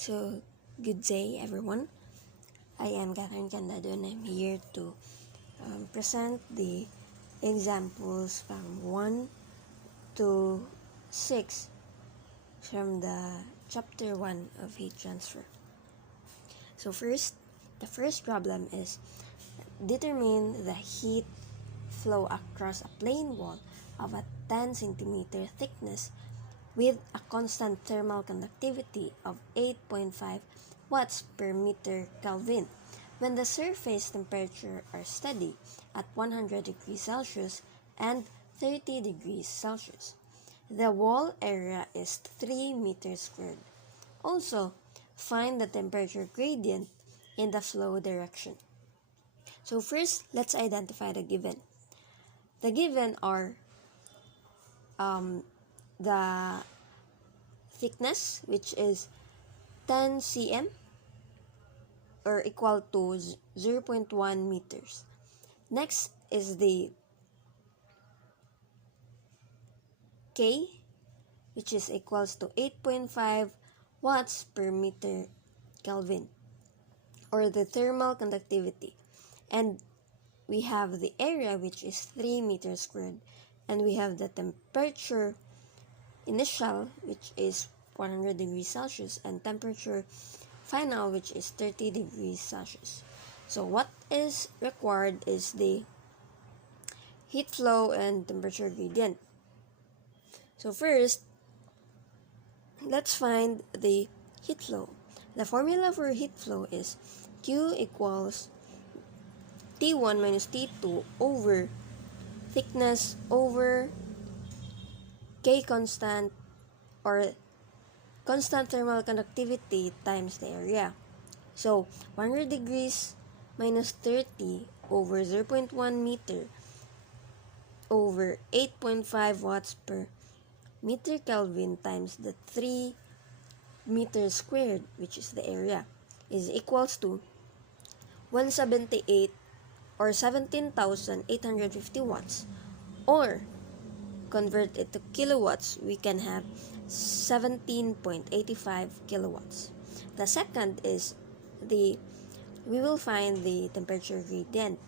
So, good day everyone. I am Catherine Candado and I'm here to present the examples from 1 to 6 from the chapter 1 of heat transfer. So the first problem is determine the heat flow across a plane wall of a 10 centimeter thickness with a constant thermal conductivity of 8.5 watts per meter Kelvin when the surface temperature are steady at 100 degrees Celsius and 30 degrees Celsius. The wall area is 3 meters squared. Also, find the temperature gradient in the flow direction. So first, let's identify the given. The given are the thickness, which is 10 cm or equal to 0.1 meters. Next is the K, which is equals to 8.5 watts per meter Kelvin, or the thermal conductivity. And we have the area, which is 3 meters squared, and we have the temperature initial, which is 100 degrees Celsius, and temperature final, which is 30 degrees Celsius. So what is required is the heat flow and temperature gradient. So first, let's find the heat flow. The formula for heat flow is Q equals T1 minus T2 over thickness over K constant, or constant thermal conductivity times the area. So 100 degrees minus 30 over 0.1 meter over 8.5 watts per meter Kelvin times the 3 meters squared, which is the area, is equals to 178 or 17,850 watts, or convert it to kilowatts, we can have 17.85 kilowatts. The second is we will find the temperature gradient.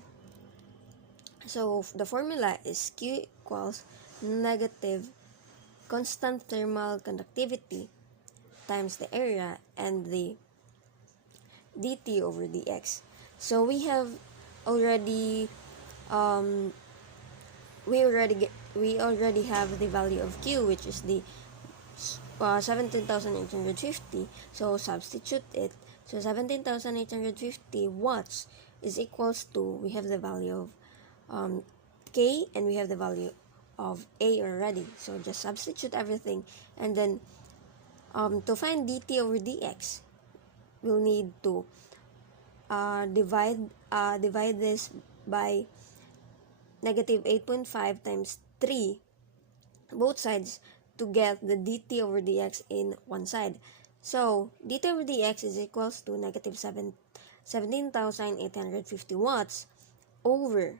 So the formula is Q equals negative constant thermal conductivity times the area and the dt over dx. So we have already we already have the value of Q, which is the 17,850. So substitute it. So 17,850 watts is equals to, we have the value of K and we have the value of A already. So just substitute everything, and then to find dt over dx, we'll need to divide this by negative 8.5 times 3, both sides, to get the dt over dx in one side. So dt over dx is equals to negative 17,850 watts over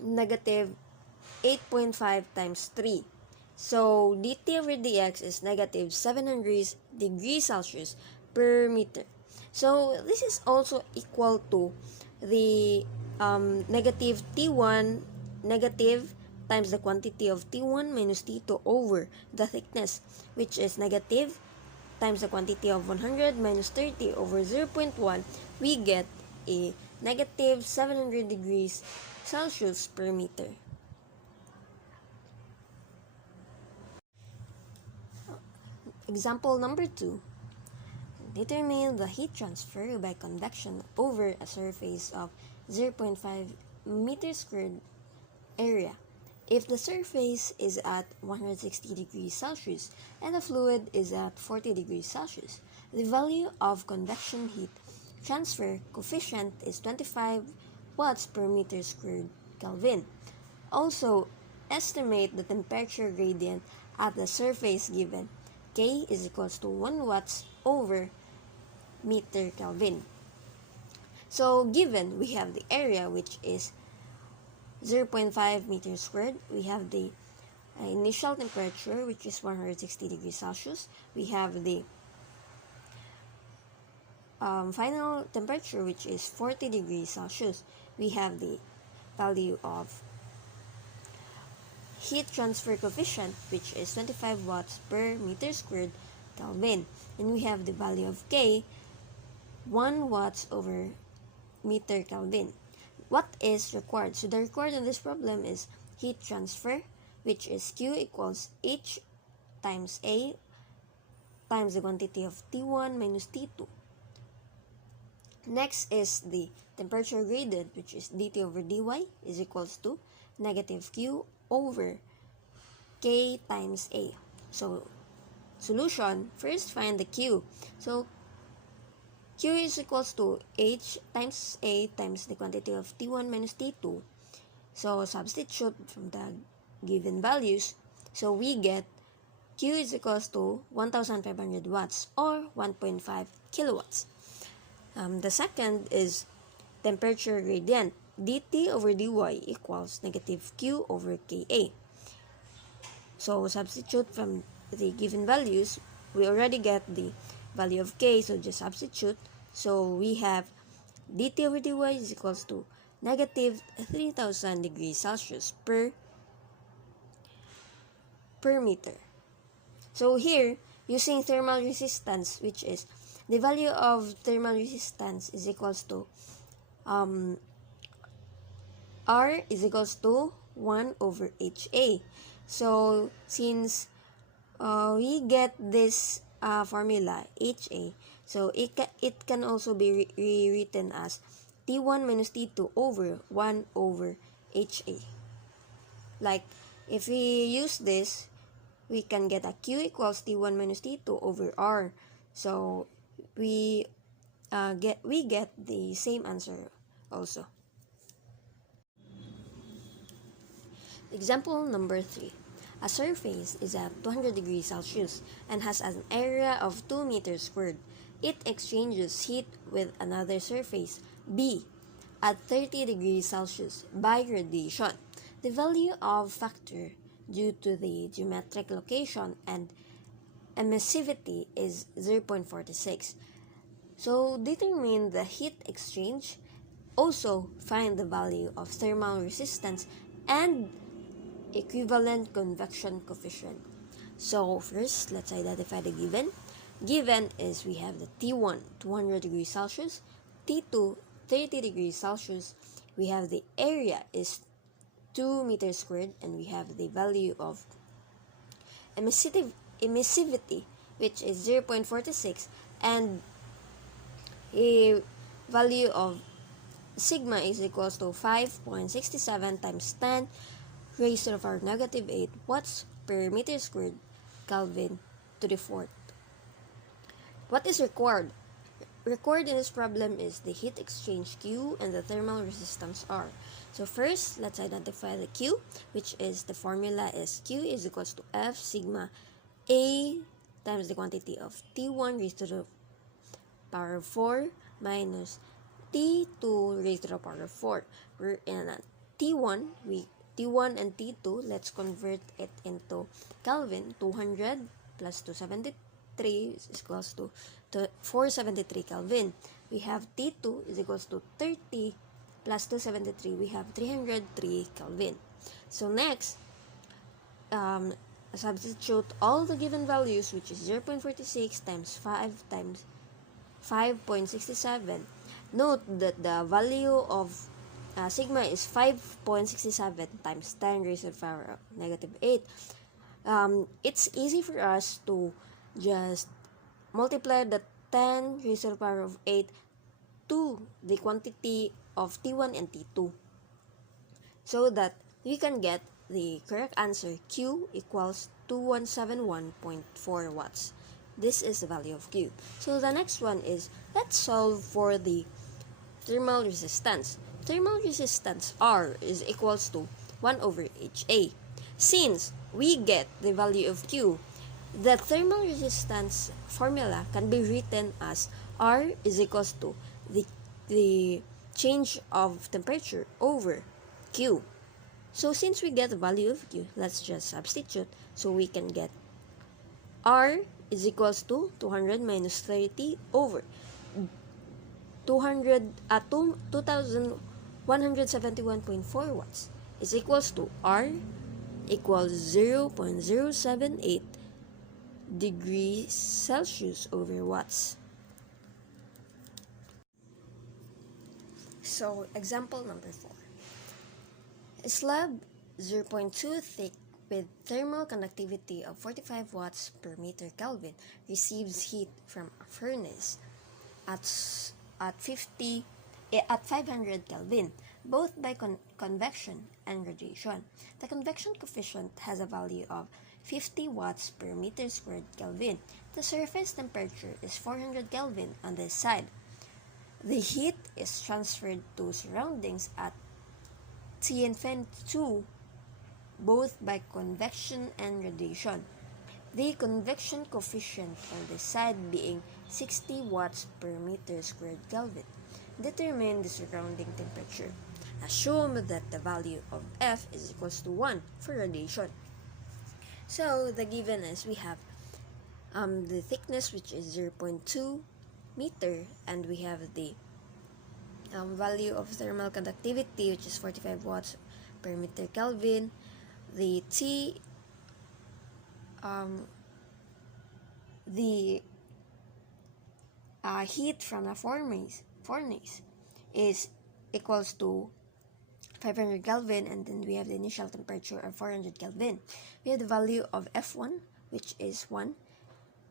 negative 8.5 times 3. So dt over dx is negative 700 degrees Celsius per meter. So this is also equal to the negative T1 negative times the quantity of T1 minus T2 over the thickness, which is negative times the quantity of 100 minus 30 over 0.1, we get a negative 700 degrees Celsius per meter. Example number 2. Determine the heat transfer by convection over a surface of 0.5 meter squared area. If the surface is at 160 degrees Celsius and the fluid is at 40 degrees Celsius, the value of convection heat transfer coefficient is 25 watts per meter squared Kelvin. Also, estimate the temperature gradient at the surface given. K is equals to 1 watts over meter Kelvin. So given, we have the area, which is 0.5 meters squared. We have the initial temperature, which is 160 degrees Celsius. We have the final temperature, which is 40 degrees Celsius, we have the value of heat transfer coefficient, which is 25 watts per meter squared Kelvin. And we have the value of K, 1 watts over meter Kelvin. What is required? So the required in this problem is heat transfer, which is Q equals H times A times the quantity of T1 minus T2. Next is the temperature gradient, which is dt over dy is equals to negative Q over K times A. So, solution, first find the Q. So, Q is equals to H times A times the quantity of T1 minus T2. So, substitute from the given values. So, we get Q is equals to 1,500 watts or 1.5 kilowatts. The second is temperature gradient. dt over dy equals negative Q over Ka. So, substitute from the given values. We already get the value of K, so just substitute. So, we have dt over dy is equals to negative 3,000 degrees Celsius per meter. So, here, using thermal resistance, which is the value of thermal resistance is equals to R is equals to 1 over HA. So, since we get this formula, HA, so it can also be rewritten as T1 minus T2 over 1 over HA. Like, if we use this, we can get a Q equals T1 minus T2 over R. So, we get the same answer also. Example number 3. A surface is at 200 degrees Celsius and has an area of 2 meters squared. It exchanges heat with another surface, B, at 30 degrees Celsius by radiation. The value of factor due to the geometric location and emissivity is 0.46. So, determine the heat exchange. Also, find the value of thermal resistance and equivalent convection coefficient. So, first, let's identify the given. Given is we have the T1, 200 degrees Celsius, T2, 30 degrees Celsius. We have the area is 2 meters squared, and we have the value of emissivity, which is 0.46, and a value of sigma is equals to 5.67 times 10 raised to the power negative 8 watts per meter squared Kelvin to the fourth. What is required? Required in this problem is the heat exchange Q and the thermal resistance R. So first, let's identify the Q, which is the formula is Q is equals to F sigma A times the quantity of T1 raised to the power of 4 minus T2 raised to the power of 4. We're in T1 and T2, let's convert it into Kelvin. 200 plus 273 is equals to 473 Kelvin. We have T2 is equals to 30 plus 273, we have 303 Kelvin. So next, substitute all the given values, which is 0.46 times 5 times 5.67. Note that the value of sigma is 5.67 times 10 raised to the power of negative 8. It's easy for us to just multiply the 10 raised to the power of 8 to the quantity of T1 and T2, so that we can get the correct answer. Q equals 2171.4 watts. This is the value of Q. So the next one is, let's solve for the thermal resistance. Thermal resistance R is equals to 1 over HA. Since we get the value of Q, the thermal resistance formula can be written as R is equals to the change of temperature over Q. So since we get the value of Q, let's just substitute. So we can get R is equals to 200 minus 30 over 2171.4 watts is equals to R equals 0.078 degrees Celsius over watts. So, example number 4. A slab 0.2 thick with thermal conductivity of 45 watts per meter Kelvin receives heat from a furnace at 500 Kelvin, both by convection and radiation. The convection coefficient has a value of 50 watts per meter squared Kelvin. The surface temperature is 400 Kelvin on this side. The heat is transferred to surroundings at T infinity 2, both by convection and radiation. The convection coefficient on this side being 60 watts per meter squared Kelvin. Determine the surrounding temperature. Assume that the value of F is equals to 1 for radiation. So, the given is we have the thickness, which is 0.2 meter, and we have the value of thermal conductivity, which is 45 watts per meter Kelvin. The T, the heat from the furnace is equals to 500 Kelvin, and then we have the initial temperature of 400 Kelvin. We have the value of F1, which is 1.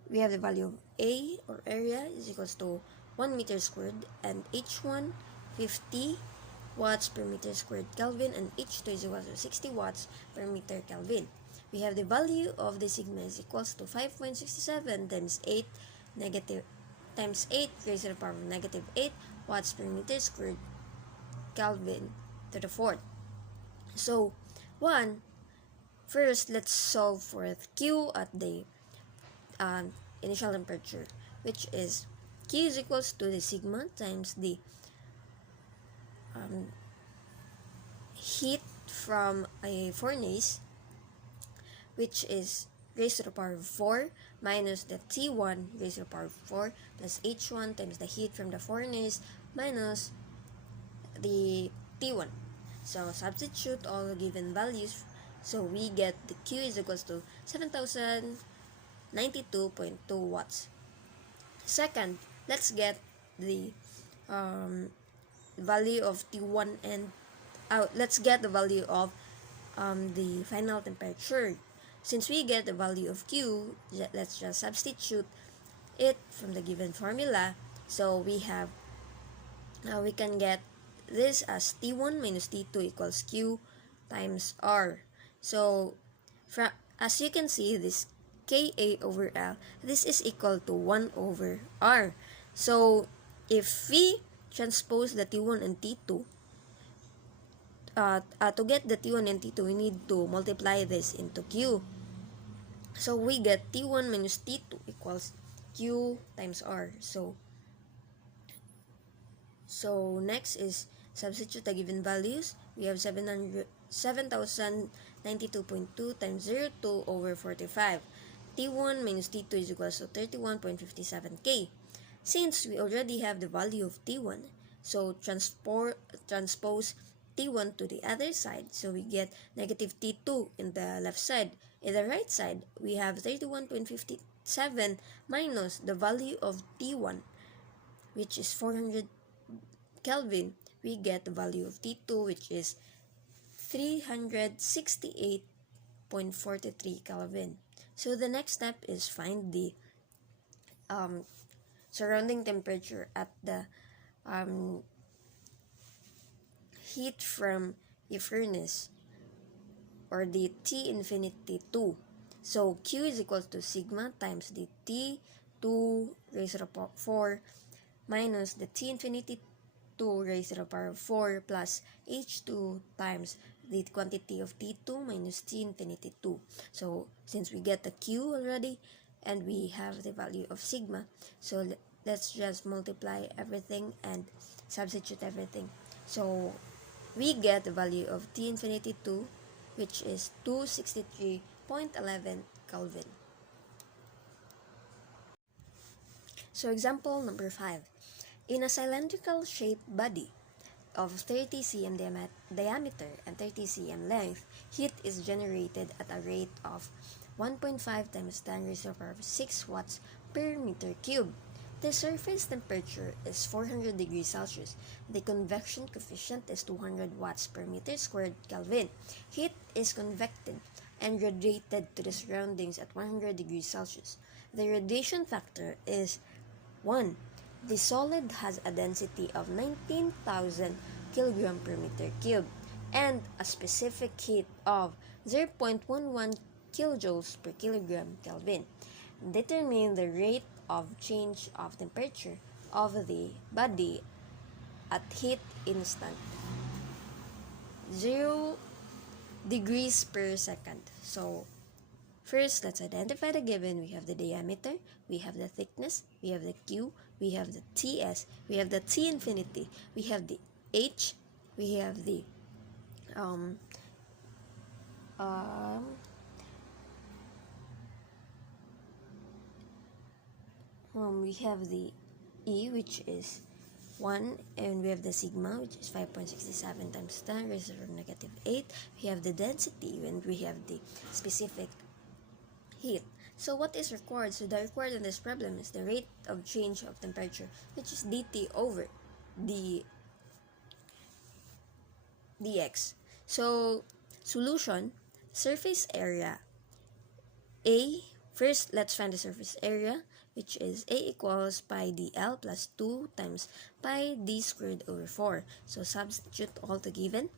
We have the value of A, or area, is equals to 1 meter squared, and H1, 50 watts per meter squared Kelvin, and H2 is equals to 60 watts per meter Kelvin. We have the value of the sigma is equals to 5.67 times 8 raised to the power of negative 8 watts per meter squared Kelvin to the fourth. So, first, let's solve for Q at the initial temperature, which is Q is equals to the sigma times the heat from a furnace, which is raised to the power of 4 minus the T1 raised to the power of 4 plus H1 times the heat from the furnace minus the T1. So, substitute all given values. So, we get the Q is equals to 7,092.2 watts. Second, let's get the value of T1 and let's get the value of the final temperature. Since we get the value of Q, let's just substitute it from the given formula. So we have we can get this as T1 minus T2 equals Q times R. So as you can see, this Ka over L, this is equal to 1 over R. So if we transpose the T1 and T2, to get the T1 and T2, we need to multiply this into Q. So we get T1 minus T2 equals Q times R. So next is substitute the given values. We have 7,092.2 times 0.2 over 45. T1 minus T2 is equals to 31.57 K. Since we already have the value of T1, so transpose T1 to the other side, so we get negative T2 in the left side. In the right side, we have 31.57 minus the value of T1, which is 400 Kelvin. We get the value of T2, which is 368.43 Kelvin. So the next step is find the surrounding temperature at the heat from a furnace, or the T infinity 2. So Q is equal to sigma times the T2 raised to the power 4 minus the T infinity 2 raised to the power 4 plus H2 times the quantity of T2 minus T infinity 2. So since we get the Q already and we have the value of sigma, so let's just multiply everything and substitute everything. So we get the value of T infinity 2, which is 263.11 Kelvin. So example number 5. In a cylindrical shaped body of 30 cm diameter and 30 cm length, heat is generated at a rate of 1.5 times 10 raised to the power of 6 watts per meter cube. The surface temperature is 400 degrees Celsius. The convection coefficient is 200 watts per meter squared Kelvin. Heat is convected and radiated to the surroundings at 100 degrees Celsius. The radiation factor is 1. The solid has a density of 19,000 kg per meter cube and a specific heat of 0.11 kilojoules per kilogram Kelvin. Determine the rate of change of temperature of the body at heat instant 0 degrees per second. So, first, let's identify the given. We have the diameter, we have the thickness, we have the Q, we have the Ts, we have the T infinity, we have the H, we have the we have the E, which is 1, and we have the sigma, which is 5.67 times 10 raised to the negative 8. We have the density, and we have the specific heat. So what is required? So the required in this problem is the rate of change of temperature, which is dt over dx. So solution, surface area A. First, let's find the surface area, which is A equals pi dl plus 2 times pi d squared over 4. So substitute all the given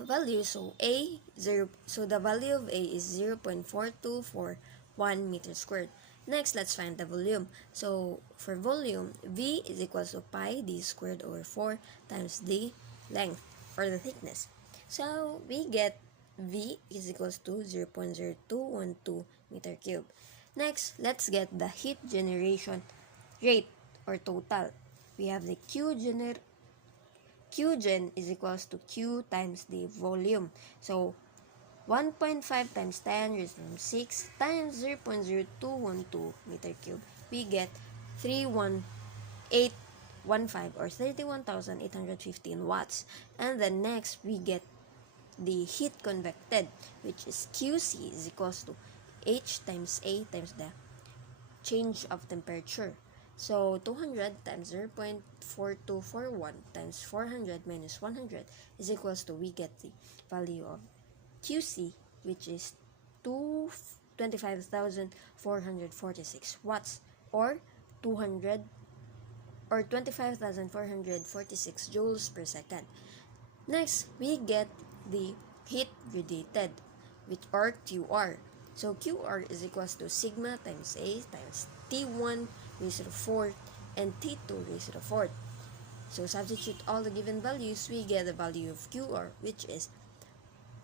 value. So the value of A is 0.4241 meter squared. Next, let's find the volume. So for volume, V is equals to pi d squared over 4 times the length or the thickness. So we get V is equals to 0.0212 meter cube. Next, let's get the heat generation rate or total. We have the Qgen is equals to Q times the volume. So 1.5 times 10 raised to 6 times 0.0212 meter cube. We get 31815 or 31,815 watts. And then next we get the heat convected, which is QC is equals to H times A times the change of temperature. So 200 times 0.4241 times 400 minus 100 is equals to, we get the value of QC, which is 25,446 watts or 25,446 joules per second. Next, we get the heat radiated, which or QR. So QR is equals to sigma times A times T1 raised to the 4th and T2 raised to the 4th. So substitute all the given values, we get the value of QR, which is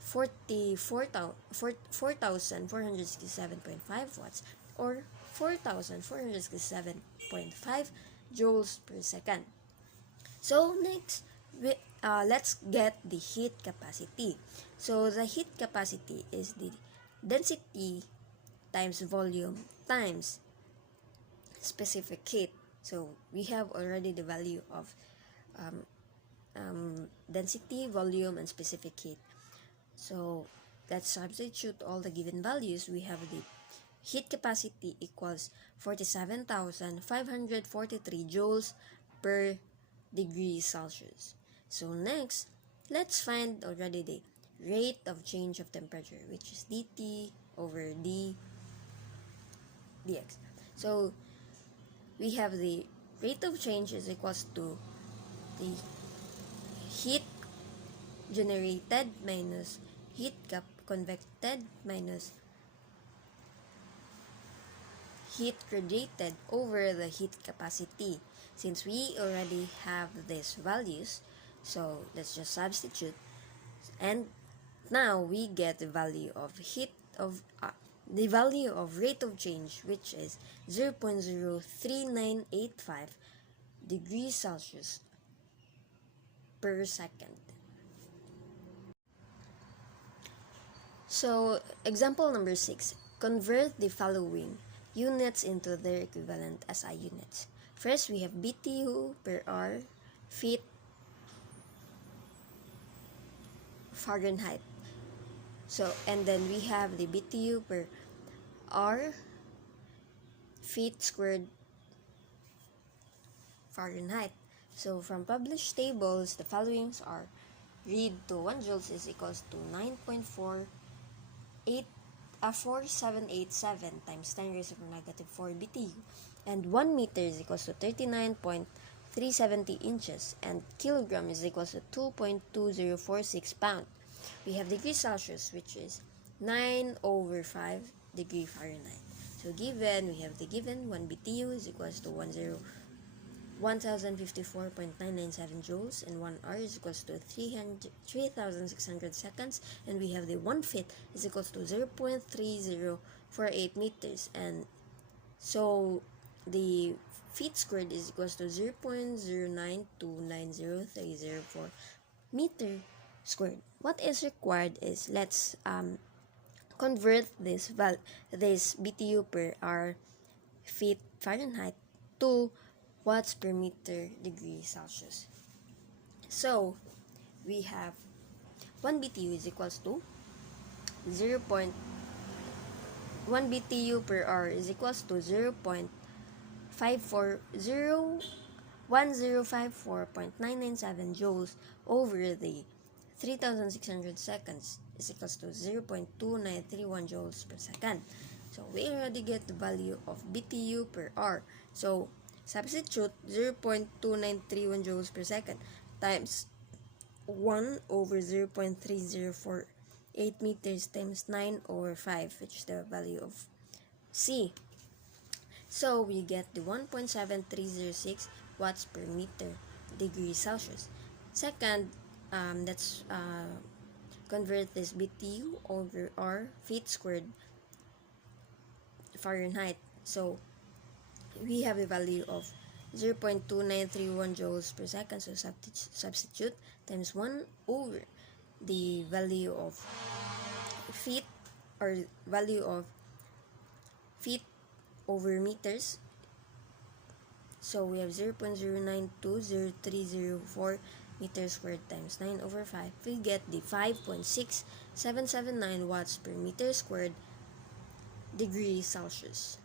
4,467.5 watts or 4,467.5 joules per second. So next, let's get the heat capacity. So the heat capacity is the density times volume times specific heat. So we have already the value of density, volume, and specific heat. So let's substitute all the given values. We have the heat capacity equals 47,543 joules per degree Celsius. So next, let's find already the rate of change of temperature, which is dt over dx. So we have the rate of change is equals to the heat generated minus heat convected minus heat radiated over the heat capacity. Since we already have these values, so let's just substitute, and now we get the value of the value of rate of change, which is 0.03985 degrees Celsius per second. So example number 6, convert the following units into their equivalent SI units. First, we have BTU per hour, feet, Fahrenheit. So, and then we have the BTU per hour, feet squared, Fahrenheit. So, from published tables, the followings are: read to 1 joules is equals to 9.4787 times 10 raised to the negative 4 BTU, and 1 meter is equals to 39.370 inches, and kilogram is equals to 2.2046 pound. We have degrees Celsius, which is 9/5 degree Fahrenheit. So given, we have the given 1 BTU is equals to 1054.997 joules, and 1 hour is equals to 3,600 seconds, and we have the 1 feet is equals to 0.3048 meters, and so the feet squared is equals to 0.0929030 meter squared. What is required is, let's convert this BTU per hour, feet Fahrenheit to watts per meter degree Celsius. So we have 1 BTU is equals to 1 BTU per hour is equals to 1054.997 joules over the 3,600 seconds is equals to 0.2931 joules per second. So we already get the value of BTU per hour. So substitute 0.2931 joules per second times 1 over 0.3048 meters times 9/5, which is the value of C. So we get the 1.7306 watts per meter degree Celsius. Second, let's convert this BTU over R, feet squared Fahrenheit. So we have a value of 0.2931 joules per second. So substitute times 1 over the value of feet, or value of feet over meters. So we have 0.0920304 meters squared times 9/5. We get the 5.6779 watts per meter squared degree Celsius.